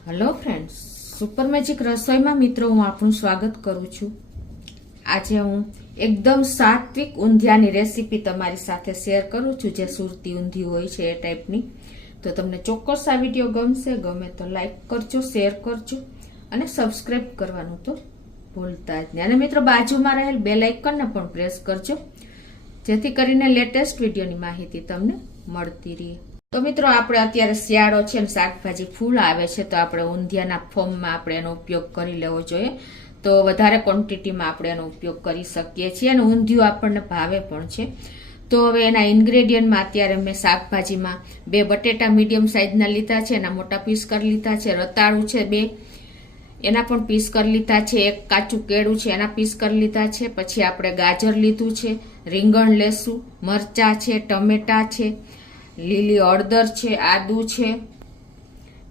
Hello friends, super magic રસોઈમાં મિત્રો હું આપનું સ્વાગત કરું છું। આજે હું એકદમ સાત્વિક ઊંધિયાની રેસીપી તમારી સાથે શેર કરું છું, જે સુરતી ઊંધિયું હોય છે એ ટાઈપની। તો તમને ચોક્કસ આ વિડીયો ગમશે, ગમે તો લાઈક કરજો, શેર કરજો અને સબસ્ક્રાઈબ કરવાનું તો ભૂલતા જ નહીં। અને મિત્રો બાજુમાં રહેલ બેલ આઇકનને પણ પ્રેસ કરજો, જેથી કરીને લેટેસ્ટ વિડીયોની માહિતી તમને મળતી રહે। તો મિત્રો આપણે અત્યારે શિયાળો છે ને શાકભાજી ફૂલ આવે છે, તો આપણે ઊંધિયાના ફોર્મમાં આપણે એનો ઉપયોગ કરી લેવો જોઈએ। તો વધારે ક્વોન્ટિટીમાં આપણે એનો ઉપયોગ કરી શકીએ છીએ અને ઊંધિયું આપણને ભાવે પણ છે। તો હવે એના ઇન્ગ્રેડિયન્ટમાં અત્યારે મેં શાકભાજીમાં 2 બટેટા મીડિયમ સાઇઝના લીધા છે, એના મોટા પીસ કરી લીધા છે, રતાળું છે 2 એના પણ પીસ કરી લીધા છે, એક કાચું કેળું છે એના પીસ કરી લીધા છે, પછી આપણે ગાજર લીધું છે, રીંગણ લેશું, મરચાં છે, ટમેટા છે, લીલી હળદર છે, આદુ છે,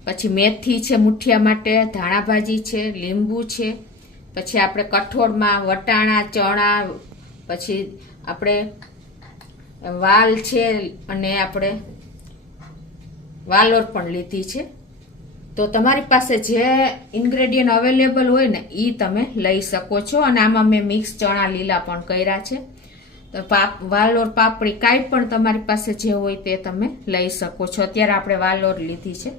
પછી મેથી છે મુઠિયા માટે, ધાણા ભાજી છે, લીંબુ છે, પછી આપણે કઠોળમાં વટાણા, ચણા, પછી આપણે વાલ છે અને આપણે વાલોર પણ લીધી છે। તો તમારી પાસે જે ઇન્ગ્રેડિયન્ટ અવેલેબલ હોય ને એ તમે લઈ શકો છો। અને આમાં મેં મિક્સ ચણા લીલા પણ કર્યા છે, તો વાલોર, પાપડી કાંઈ પણ તમારી પાસે જે હોય તે તમે લઈ શકો છો। અત્યારે આપણે વાલોર લીધી છે।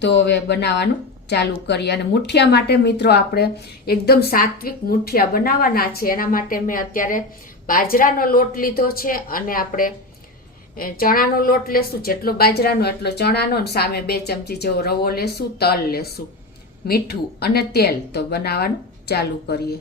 તો હવે બનાવવાનું ચાલુ કરીએ। અને મુઠિયા માટે મિત્રો આપણે એકદમ સાત્વિક મુઠિયા બનાવવાના છે, એના માટે મેં અત્યારે બાજરાનો લોટ લીધો છે અને આપણે ચણાનો લોટ લેશું, જેટલો બાજરાનો એટલો ચણાનો, અને સામે 2 ચમચી જેવો રવો લેશું, તલ લેશું, મીઠું અને તેલ। તો બનાવવાનું ચાલુ કરીએ।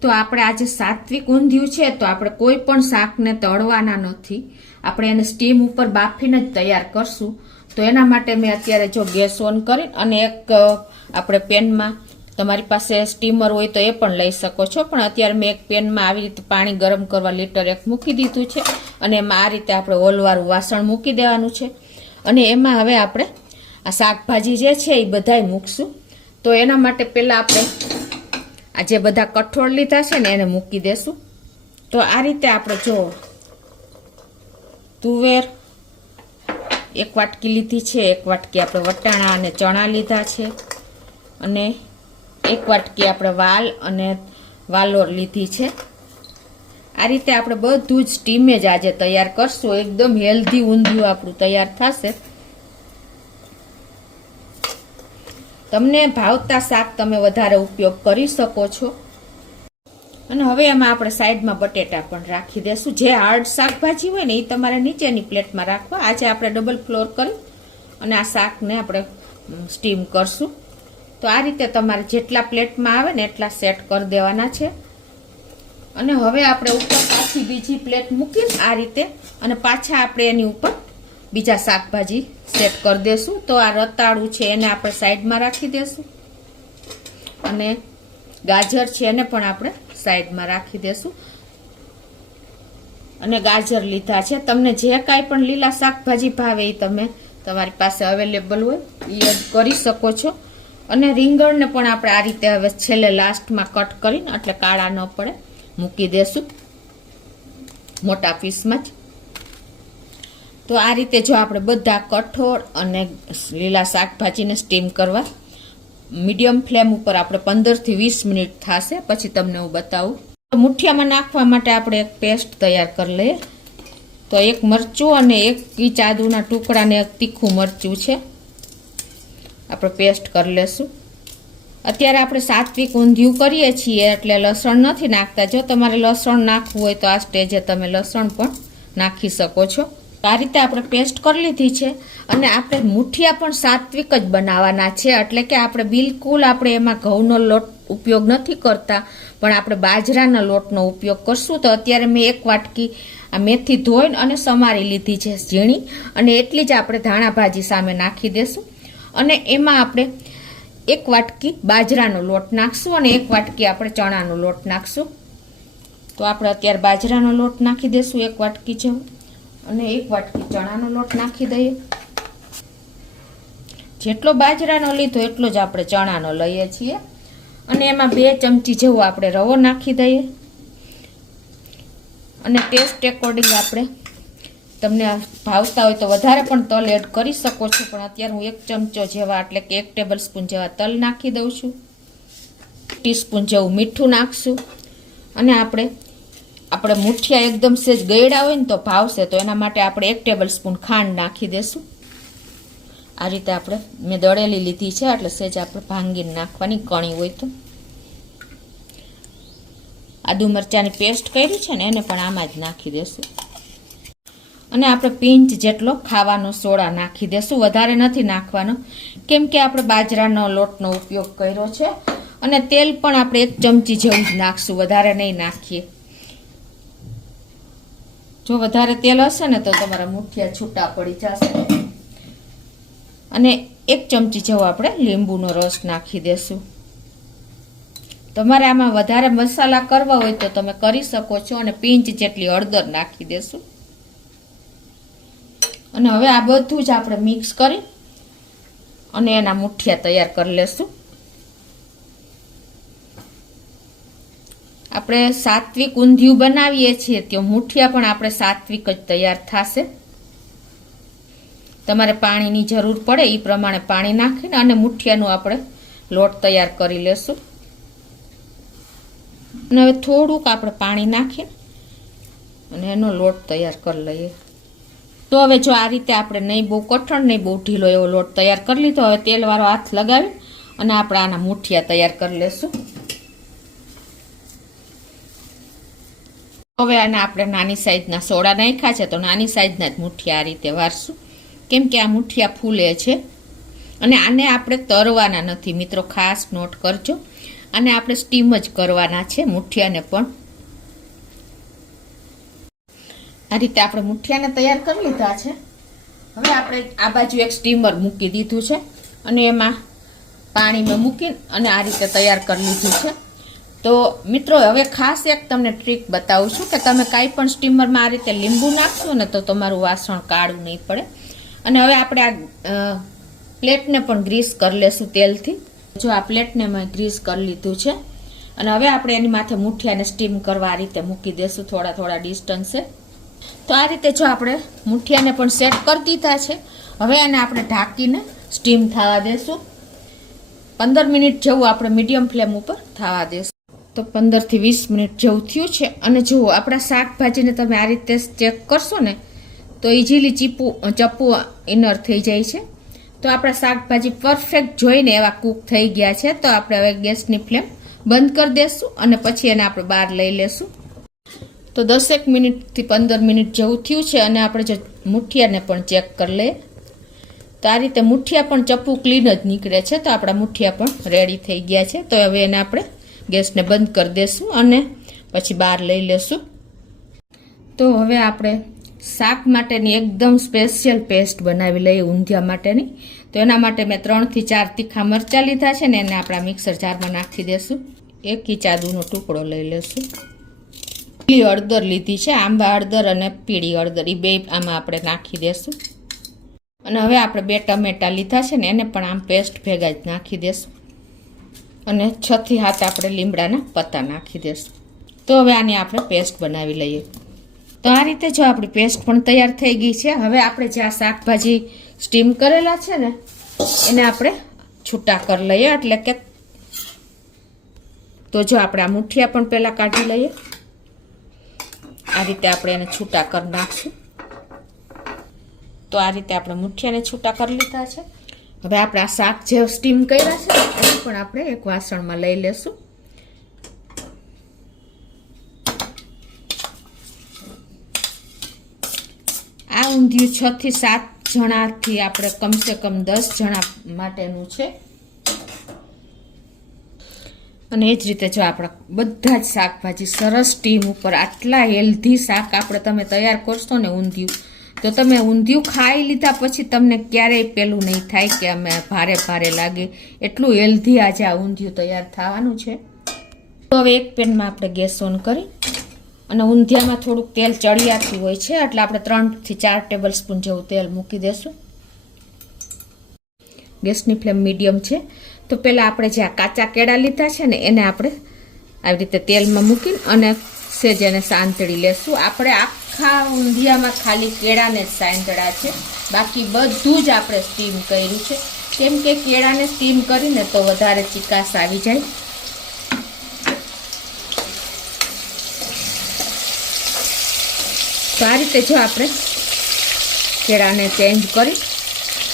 તો આપણે આજે સાત્વિક ઊંધિયું છે, તો આપણે કોઈ પણ શાકને તળવાના નથી, આપણે એને સ્ટીમ ઉપર બાફીને જ તૈયાર કરશું। તો એના માટે મેં અત્યારે જો ગેસ ઓન કરી અને એક આપણે પેનમાં, તમારી પાસે સ્ટીમર હોય તો એ પણ લઈ શકો છો, પણ અત્યારે મેં એક પેનમાં આવી રીતે પાણી ગરમ કરવા લીટર 1 મૂકી દીધું છે અને એમાં આ રીતે આપણે ઓલવાળું વાસણ મૂકી દેવાનું છે। અને એમાં હવે આપણે આ શાકભાજી જે છે એ બધાય મૂકશું। તો એના માટે પહેલાં આપણે આ જે બધા કઠોળ લીધા છે ને એને મૂકી દેશું। તો આ રીતે આપણે જો તુવેર 1 વાટકી લીધી છે, 1 વાટકી આપણે વટાણા અને ચણા લીધા છે, અને 1 વાટકી આપણે વાલ અને વાલોર લીધી છે। આ રીતે આપણે બધું જ સ્ટીમે જ આજે તૈયાર કરશું, એકદમ હેલ્ધી ઊંધિયું આપણું તૈયાર થશે। તમને ભાવતા શાક તમે વધારે ઉપયોગ કરી શકો છો। અને હવે એમાં આપણે સાઈડમાં બટેટા પણ રાખી દેશું। જે હાર્ડ શાકભાજી હોય ને એ તમારે નીચેની પ્લેટમાં રાખવા। આજે આપણે ડબલ ફ્લોર કરી અને આ શાકને આપણે સ્ટીમ કરશું। તો આ રીતે તમારે જેટલા પ્લેટમાં આવે ને એટલા સેટ કરી દેવાના છે। અને હવે આપણે ઉપર પાછી બીજી પ્લેટ મૂકીને આ રીતે, અને પાછા આપણે એની ઉપર બીજા શાકભાજી સેટ કરી દેશું। તો આ રતાળું છે એને આપણે સાઈડમાં રાખી દેશું, અને ગાજર છે એને પણ આપણે સાઈડમાં રાખી દેશું। અને ગાજર લીધા છે, તમને જે કાંઈ પણ લીલા શાકભાજી ભાવે એ તમે તમારી પાસે અવેલેબલ હોય એ એડ કરી શકો છો। અને રીંગણને પણ આપણે આ રીતે હવે છેલ્લે લાસ્ટમાં કટ કરીને, એટલે કાળા ન પડે, મૂકી દેશું મોટા પીસમાં જ। તો આ રીતે જો આપણે બધા કઠોળ અને લીલા શાકભાજીને સ્ટીમ કરવા મીડિયમ ફ્લેમ ઉપર આપણે 15 થી 20 મિનિટ થશે, પછી તમને હું બતાવું। મુઠિયામાં નાખવા માટે આપણે એક પેસ્ટ તૈયાર કરી લઈએ। તો 1 મરચું અને 1 ઇંચ આદુના ટુકડા ને 1 તીખું મરચું છે, આપણે પેસ્ટ કરી લેશું। અત્યારે આપણે સાત્વિક ઊંધિયું કરીએ છીએ એટલે લસણ નથી નાખતા। જો તમારે લસણ નાખવું હોય તો આ સ્ટેજે તમે લસણ પણ નાખી શકો છો। આ રીતે આપણે પેસ્ટ કરી લીધી છે। અને આપણે મુઠિયા પણ સાત્વિક જ બનાવવાના છે, એટલે કે આપણે બિલકુલ આપણે એમાં ઘઉંનો લોટ ઉપયોગ નથી કરતા, પણ આપણે બાજરાના લોટનો ઉપયોગ કરશું। તો અત્યારે મેં 1 વાટકી આ મેથી ધોઈને અને સમારી લીધી છે ઝીણી, અને એટલી જ આપણે ધાણા ભાજી સામે નાખી દેશું। અને એમાં આપણે 1 વાટકી બાજરાનો લોટ નાખશું અને 1 વાટકી આપણે ચણાનો લોટ નાખશું। તો આપણે અત્યારે બાજરાનો લોટ નાખી દેશું 1 વાટકી જેવું, અને 1 વાટકી ચણાનો લોટ નાખી દઈએ। જેટલો બાજરાનો લીધો એટલો જ આપણે ચણાનો લઈએ છીએ। અને એમાં 2 ચમચી જેવો આપણે રવો નાખી દઈએ, અને ટેસ્ટ એકોર્ડિંગ આપણે તમને ભાવતા હોય તો વધારે પણ તલ એડ કરી શકો છો, પણ અત્યારે હું 1 ચમચો જેવા એટલે કે 1 ટેબલ સ્પૂન જેવા તલ નાખી દઉં છું. ટીસ્પૂન જેવું મીઠું નાખશું. અને આપણે મુઠિયા એકદમ સેજ ગળ્યા હોય ને તો ભાવશે, તો એના માટે આપણે 1 ટેબલ સ્પૂન ખાંડ નાખી દેશું. આ રીતે આપણે મેં દળેલી લીધી છે એટલે સેજ આપણે ભાંગીને નાખવાની, કણી હોય તો. આદુ મરચાંની પેસ્ટ કરી છે ને એને પણ આમાં જ નાખી દેશું. અને આપણે પિંચ જેટલો ખાવાનો સોડા નાખી દેશું, વધારે નથી નાખવાનો કેમ કે આપણે બાજરાનો લોટનો ઉપયોગ કર્યો છે. અને તેલ પણ આપણે 1 ચમચી જેવું જ નાખશું, વધારે નહીં નાખીએ. જો વધારે તેલ હશે ને તો તમારા મુઠિયા છૂટા પડી જશે. અને 1 ચમચી જેવો આપણે લીંબુનો રસ નાખી દેશું. તમારે આમાં વધારે મસાલા કરવા હોય તો તમે કરી શકો છો. અને પિંચ જેટલી હળદર નાખી દેશું. અને હવે આ બધું જ આપણે મિક્સ કરી અને એના મુઠિયા તૈયાર કરી લેશું. આપણે સાત્વિક ઊંધિયું બનાવીએ છીએ તો મુઠિયા પણ આપણે સાત્વિક જ તૈયાર થશે. તમારે પાણીની જરૂર પડે એ પ્રમાણે પાણી નાખીને અને મુઠિયાનું આપણે લોટ તૈયાર કરી લેશું. અને હવે થોડુંક આપણે પાણી નાખીને અને એનો લોટ તૈયાર કરી લઈએ. તો હવે જો આ રીતે આપણે નહીં બહુ કઠણ નહીં બહુ ઢીલો એવો લોટ તૈયાર કરી લીધો. હવે તેલવાળો હાથ લગાવી અને આપણે આના મુઠિયા તૈયાર કરી લેશું. હવે આને આપણે નાની સાઈઝના સોડા નાખ્યા છે તો નાની સાઈઝના જ મુઠિયા આ રીતે વારશું, કેમ કે આ મુઠિયા ફૂલે છે. અને આને આપણે તરવાના નથી મિત્રો, ખાસ નોટ કરજો. અને આપણે સ્ટીમ જ કરવાના છે મુઠિયાને પણ. આ રીતે આપણે મુઠિયાને તૈયાર કરી લીધા છે. હવે આપણે આ બાજુ એક સ્ટીમર મૂકી દીધું છે અને એમાં પાણીમાં મૂકી અને આ રીતે તૈયાર કરી લીધું છે. તો મિત્રો હવે ખાસ એક તમને ટ્રીક બતાવું છું કે તમે કાંઈ પણ સ્ટીમરમાં આ રીતે લીંબુ નાખશો ને તો તમારું વાસણ કાળું નહીં પડે. અને હવે આપણે આ પ્લેટને પણ ગ્રીસ કરી લેશું તેલથી. જો આ પ્લેટને મેં ગ્રીસ કરી લીધું છે. અને હવે આપણે એની માથે મુઠિયાને સ્ટીમ કરવા આ રીતે મૂકી દેશું થોડા થોડા ડિસ્ટન્સે. તો આ રીતે જો આપણે મુઠિયાને પણ સેટ કરી દીધા છે. હવે એને આપણે ઢાંકીને સ્ટીમ થવા દેશું. 15 મિનિટ જેવું આપણે મીડિયમ ફ્લેમ ઉપર થવા દેશું. તો 15 થી 20 મિનિટ જેવું થયું છે. અને જુઓ આપણા શાકભાજીને તમે આ રીતે ચેક કરશો ને તો ઇઝીલી ચપ્પુ ઇનર થઈ જાય છે. તો આપણા શાકભાજી પરફેક્ટ જોઈને એવા કૂક થઈ ગયા છે. તો આપણે હવે ગેસની ફ્લેમ બંધ કરી દઈશું અને પછી એને આપણે બહાર લઈ લેશું. તો 10 મિનિટથી 15 મિનિટ જેવું થયું છે. અને આપણે જો મુઠિયાને પણ ચેક કરી લઈએ તો આ રીતે મુઠિયા પણ ચપ્પુ ક્લીન જ નીકળે છે. તો આપણા મુઠિયા પણ રેડી થઈ ગયા છે. તો હવે એને આપણે ગેસને બંધ કરી દઈશું અને પછી બહાર લઈ લેશું. તો હવે આપણે શાક માટેની એકદમ સ્પેશિયલ પેસ્ટ બનાવી લઈએ ઊંધિયા માટેની. તો એના માટે મેં 3 થી 4 તીખા મરચાં લીધા છે ને એને આપણા મિક્સર જારમાં નાખી દેશું. 1 ઇંચ આદુનો ટુકડો લઈ લેશું. પીળી હળદર લીધી છે, આંબા હળદર અને પીળી હળદર એ બે આમાં આપણે નાખી દેશું. અને હવે આપણે 2 ટમેટા લીધા છે ને એને પણ આમ પેસ્ટ ભેગા જ નાખી દેશું. અને 6 થી 7 આપણે લીમડાના પત્તા નાખી દેશું. તો હવે આની આપણે પેસ્ટ બનાવી લઈએ. તો આ રીતે જો આપણી પેસ્ટ પણ તૈયાર થઈ ગઈ છે. હવે આપણે જે આ શાકભાજી સ્ટીમ કરેલા છે ને એને આપણે છૂટા કરી લઈએ. એટલે કે તો જો આપણે આ મુઠિયા પણ પહેલાં કાઢી લઈએ. આ રીતે આપણે એને છૂટા કરી નાખશું. તો આ રીતે આપણે મુઠિયાને છૂટા કરી લીધા છે. હવે આપણે આ શાક જે સ્ટીમ કર્યા છે એને પણ આપણે એક વાસણમાં લઈ લેશું. આ ઊંધિયું 6 થી 7 જણાથી આપણે કમસે કમ 10 જણા માટેનું છે. અને એ જ રીતે જો આપણા બધા જ શાકભાજી સરસ સ્ટીમ ઉપર આટલા હેલ્ધી શાક આપણે તમે તૈયાર કરશો ને ઊંધિયું, તો તમે ઊંધિયું ખાઈ લીધા પછી તમને ક્યારેય પેલું નહીં થાય કે અમે ભારે ભારે લાગે. એટલું હેલ્ધી આજે આ ઊંધિયું તૈયાર થવાનું છે. તો હવે એક પેનમાં આપણે ગેસ ઓન કરી અને ઊંધિયામાં થોડુંક તેલ ચડિયાતું હોય છે એટલે આપણે 3 થી 4 ટેબલ સ્પૂન જેવું તેલ મૂકી દેશું. ગેસની ફ્લેમ મીડિયમ છે. તો પહેલાં આપણે જે આ કાચા કેળા લીધા છે ને એને આપણે આવી રીતે તેલમાં મૂકીને અને સેજ એને સાંતળી લેશું. આપણે આખા ઊંધિયામાં ખાલી કેળાને જ સાંતળા છે, બાકી બધું જ આપણે સ્ટીમ કર્યું છે. કેમ કે કેળાને સ્ટીમ કરીને તો વધારે ચીકાશ આવી જાય. તો આ રીતે જો આપણે કેળાને ચેન્જ કરી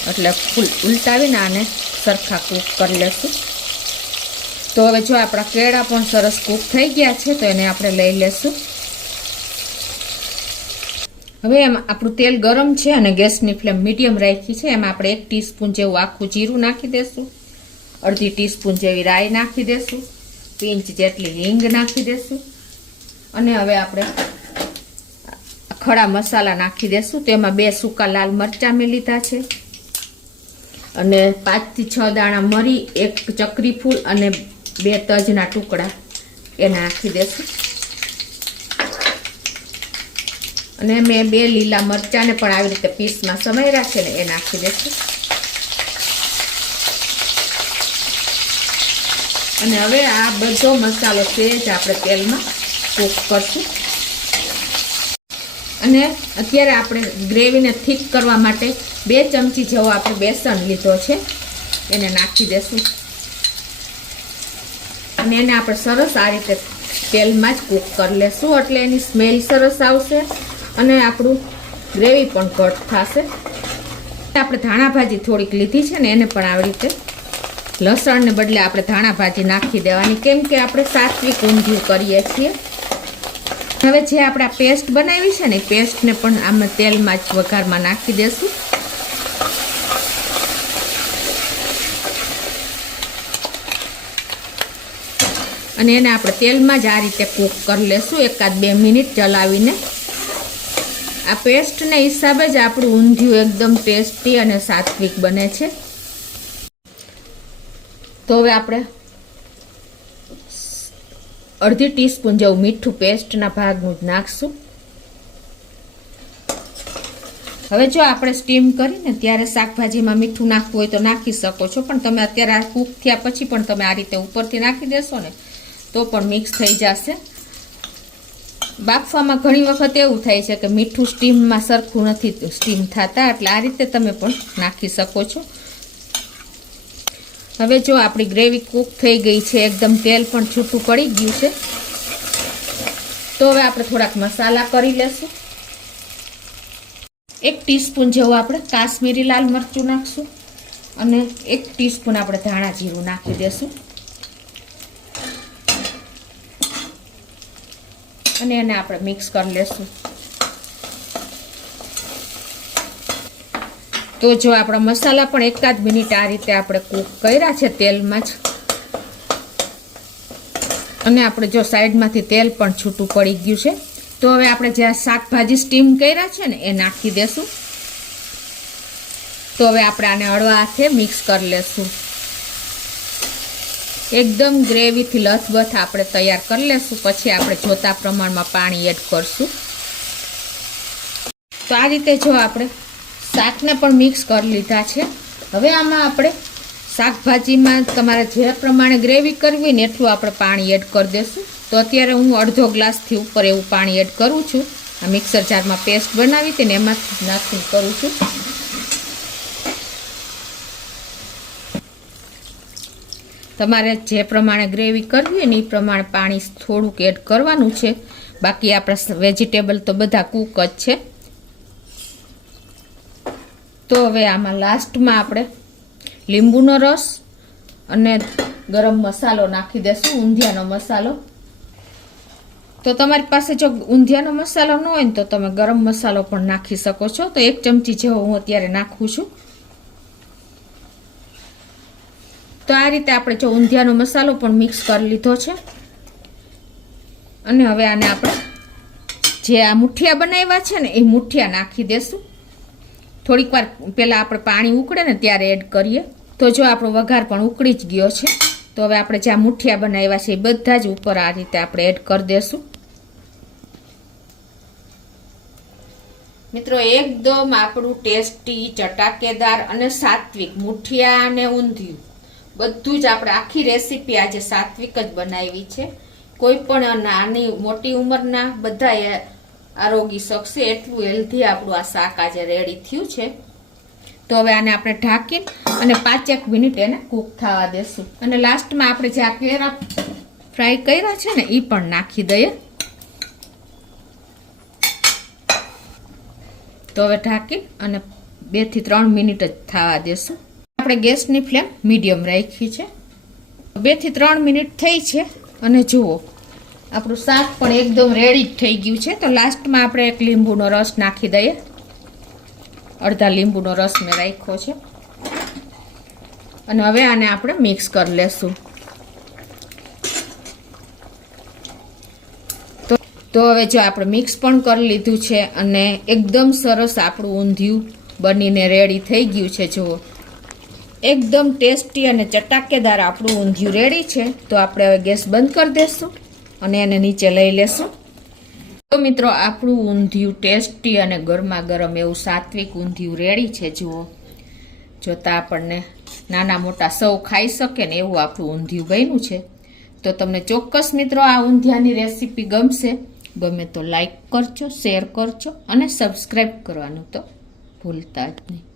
એટલે ફૂલ ઉલટાવીને આને સરખા કૂક કરી લેશું. તો હવે જો આપણા કેળા પણ સરસ કૂક થઈ ગયા છે તો એને આપણે લઈ લેશું. હવે એમાં આપણું તેલ ગરમ છે અને ગેસની ફ્લેમ મીડિયમ રાખી છે. એમાં આપણે 1 ટીસ્પૂન જેવું આખું જીરું નાખી દેશું, અડધી ટીસ્પૂન જેવી રાઈ નાખી દેશું, પિંચ જેટલી હિંગ નાખી દેશું અને હવે આપણે ખડા મસાલા નાખી દેશું. તો એમાં 2 સૂકા લાલ મરચાં મેં લીધા છે અને 5 થી 6 દાણા મરી, 1 ચકરી ફૂલ અને 2 તજના ટુકડા એ નાખી દેશું. અને મેં 2 લીલા મરચાંને પણ આવી રીતે પીસમાં સમાર્યા છે ને એ નાખી દેશું. અને હવે આ બધો મસાલો સેજ આપણે તેલમાં કૂક કરશું. અને અત્યારે આપણે ગ્રેવીને થીક કરવા માટે 2 ચમચી જેવો આપણે બેસન લીધો છે, એને નાખી દેશું અને એને આપણે સરસ આ રીતે તેલમાં જ કૂક કરી લેશું. એટલે એની સ્મેલ સરસ આવશે અને આપણું ગ્રેવી પણ ઘટ થશે. આપણે ધાણા ભાજી થોડીક લીધી છે ને એને પણ આવી રીતે લસણને બદલે આપણે ધાણા ભાજી નાખી દેવાની, કેમ કે આપણે સાત્વિક ઊંધિયું કરીએ છીએ. હવે જે આપણે આ પેસ્ટ બનાવી છે ને એ પેસ્ટને પણ આમાં તેલમાં જ વઘારમાં નાખી દેશું. અને એને આપણે તેલમાં જ આ રીતે કૂક કરી લેશું 1-2 મિનિટ ચલાવીને. આ પેસ્ટના હિસાબે જ આપણું ઊંધિયું એકદમ ટેસ્ટી અને સાત્વિક બને છે. તો હવે આપણે અડધી ટીસ્પૂન જેવું મીઠું પેસ્ટના ભાગનું જ નાખશું. હવે જો આપણે સ્ટીમ કરીને ત્યારે શાકભાજીમાં મીઠું નાખવું હોય તો નાખી શકો છો, પણ તમે અત્યારે આ કૂક થયા પછી પણ તમે આ રીતે ઉપરથી નાખી દેશો ને તો પણ મિક્સ થઈ જશે. બાફવામાં ઘણી વખત એવું થાય છે કે મીઠું સ્ટીમમાં સરખું નથી સ્ટીમ થતા, એટલે આ રીતે તમે પણ નાખી શકો છો. હવે જો આપણી ગ્રેવી કૂક થઈ ગઈ છે, એકદમ તેલ પણ છૂટું પડી ગયું છે. તો હવે આપણે થોડાક મસાલા કરી લેશું. 1 ટીસ્પૂન જેવું આપણે કાશ્મીરી લાલ મરચું નાખશું અને 1 ટીસ્પૂન આપણે ધાણા જીરું નાખી દેશું અને એને આપણે મિક્સ કરી લેશું. તો જો આપણા મસાલા પણ 1-8 મિનિટ આ રીતે આપણે કૂક કર્યા છે તેલમાં જ, અને આપણે જો સાઈડમાંથી તેલ પણ છૂટું પડી ગયું છે. તો હવે આપણે જે શાકભાજી સ્ટીમ કર્યા છે ને એ નાખી દેશું. તો હવે આપણે આને હળવા હાથે મિક્સ કરી લેશું. એકદમ ગ્રેવીથી લથબથ આપણે તૈયાર કરી લેશું. પછી આપણે જોતા પ્રમાણમાં પાણી એડ કરશું. તો આ રીતે જો આપણે શાકને પણ મિક્સ કરી લીધા છે. હવે આમાં આપણે શાકભાજીમાં તમારે જે પ્રમાણે ગ્રેવી કરવી હોય ને એટલું આપણે પાણી એડ કરી દઈશું. તો અત્યારે હું અડધો ગ્લાસથી ઉપર એવું પાણી એડ કરું છું. આ મિક્સર જારમાં પેસ્ટ બનાવી હતી ને એમાં નાખીને કરું છું. તમારે જે પ્રમાણે ગ્રેવી કરવી હોય ને એ પ્રમાણે પાણી થોડુંક એડ કરવાનું છે. બાકી આપણા વેજીટેબલ તો બધા કૂક જ છે. તો હવે આમાં લાસ્ટમાં આપણે લીંબુનો રસ અને ગરમ મસાલો નાખી દેશું, ઊંધિયાનો મસાલો. તો તમારી પાસે જો ઊંધિયાનો મસાલો ન હોય ને તો તમે ગરમ મસાલો પણ નાખી શકો છો. તો 1 ચમચી જેવો હું અત્યારે નાખું છું. તો આ રીતે આપણે જો ઊંધિયાનો મસાલો પણ મિક્સ કરી લીધો છે. અને હવે આને આપણે જે આ મુઠિયા બનાવ્યા છે ને એ મુઠિયા નાખી દેશું. થોડીક વાર પહેલાં આપણે પાણી ઉકળે ને ત્યારે એડ કરીએ. તો જો આપણો વઘાર પણ ઉકળી જ ગયો છે. તો હવે આપણે જે આ મુઠિયા બનાવ્યા છે એ બધા જ ઉપર આ રીતે આપણે એડ કરી દેશું. મિત્રો એકદમ આપણું ટેસ્ટી, ચટાકેદાર અને સાત્વિક મુઠિયા અને ઊંધિયું બધું જ આપણે આખી રેસીપી આજે સાત્વિક જ બનાવી છે. કોઈ પણ નાની મોટી ઉંમરના બધા આરોગી શકશે, એટલું હેલ્ધી આપણું આ શાક આજે રેડી થયું છે. તો હવે આને આપણે ઢાંકીને અને 5-1 મિનિટ એને કૂક થવા દેશું. અને લાસ્ટમાં આપણે જે આ કેળા ફ્રાય કર્યા છે ને એ પણ નાખી દઈએ. તો હવે ઢાંકી અને 2 થી 3 મિનિટ જ થવા દેશું. આપણે ગેસની ફ્લેમ મીડિયમ રાખી છે. 2 થી 3 મિનિટ થઈ છે અને જુઓ આપણું શાક પણ એકદમ રેડી જ થઈ ગયું છે. તો લાસ્ટમાં આપણે એક લીંબુનો રસ નાખી દઈએ. અડધા લીંબુનો રસ મેં રાખ્યો છે. અને હવે આને આપણે મિક્સ કરી લેશું. તો હવે જો આપણે મિક્સ પણ કરી લીધું છે અને એકદમ સરસ આપણું ઊંધિયું બનીને રેડી થઈ ગયું છે. જુઓ એકદમ ટેસ્ટી અને ચટાકેદાર આપણું ઊંધિયું રેડી છે. તો આપણે હવે ગેસ બંધ કરી દઈશું અને એને નીચે લઈ લેશું. તો મિત્રો આપણું ઊંધિયું ટેસ્ટી અને ગરમા ગરમ એવું સાત્વિક ઊંધિયું રેડી છે. જુઓ જોતા આપણને નાના મોટા સૌ ખાઈ શકે ને એવું આપણું ઊંધિયું બન્યું છે. તો તમને ચોક્કસ મિત્રો આ ઊંધિયાની રેસીપી ગમશે. ગમે તો લાઈક કરજો, શેર કરજો અને સબસ્ક્રાઈબ કરવાનું તો ભૂલતા જ નહીં.